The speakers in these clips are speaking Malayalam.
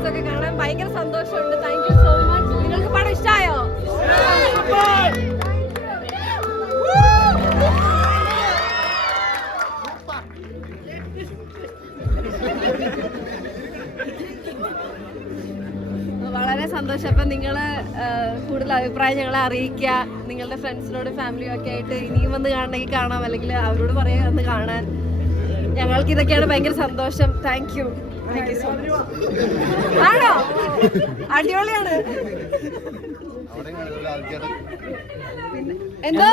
വീഡിയോസ് ഒക്കെ കാണാൻ ഭയങ്കര സന്തോഷമുണ്ട്. താങ്ക് യു സോ മച്ച് നിങ്ങൾക്ക് പടം ഇഷ്ടമായോ വളരെ സന്തോഷം. അപ്പം നിങ്ങൾ കൂടുതൽ അഭിപ്രായം ഞങ്ങളെ അറിയിക്കുക. നിങ്ങളുടെ ഫ്രണ്ട്സിനോട് ഫാമിലിയും ഒക്കെ ആയിട്ട് ഇനിയും വന്ന് കാണണമെങ്കിൽ കാണാം. അല്ലെങ്കിൽ അവരോട് പറയാം വന്ന് കാണാൻ. ഞങ്ങൾക്ക് ഇതൊക്കെയാണ് ഭയങ്കര സന്തോഷം. താങ്ക് ആണോ? അടിപൊളിയാണ്. എന്തോ?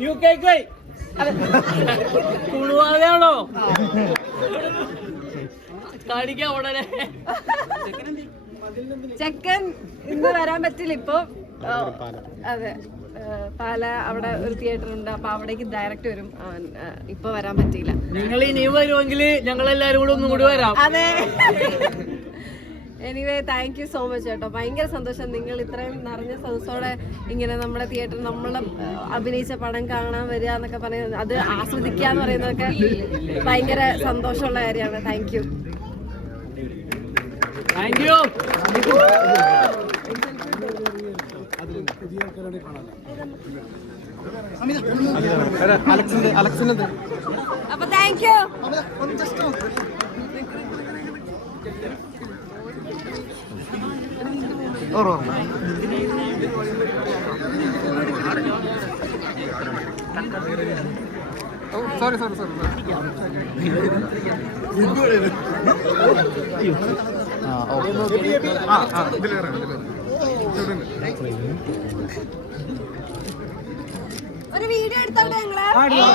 യു കേക്ക് കുളുവാതെയാണോ കാണിക്കാം ഉടനെ. ചെക്കൻ ഇന്ന് വരാൻ പറ്റില്ല ഇപ്പൊ. അതെ. പാല അവിടെ ഒരു തിയേറ്റർ ഉണ്ട് അപ്പൊ അവിടേക്ക് ഡയറക്റ്റ് വരും. അവൻ ഇപ്പൊ വരാൻ പറ്റിയില്ല. നിങ്ങൾ ഇനി വരുമെങ്കിൽ ഞങ്ങൾ എല്ലാരും കൂടെ ഒന്നും കൂടി വരാം. അതെ. Anyway thank you so much കേട്ടോ ഭയങ്കര സന്തോഷം. നിങ്ങൾ ഇത്രയും നിറഞ്ഞ സദസ്സോടെ ഇങ്ങനെ നമ്മുടെ തിയേറ്റർ നമ്മൾ അഭിനയിച്ച പടം കാണാൻ വരിക എന്നൊക്കെ പറയുന്നത് അത് ആസ്വദിക്കുക എന്ന് പറയുന്നതൊക്കെ ഭയങ്കര സന്തോഷമുള്ള കാര്യമാണ്. താങ്ക് യു താങ്ക് യു അലക്സിന്റെ അലക്സിന്റെ അപ്പൊ thank you sorry sorry sorry ആ ഓക്കെ ആ ഇതിലേറെ. ഒരു വീഡിയോ എടുത്തോട്ടെ ഞങ്ങൾ ബൈ യുവ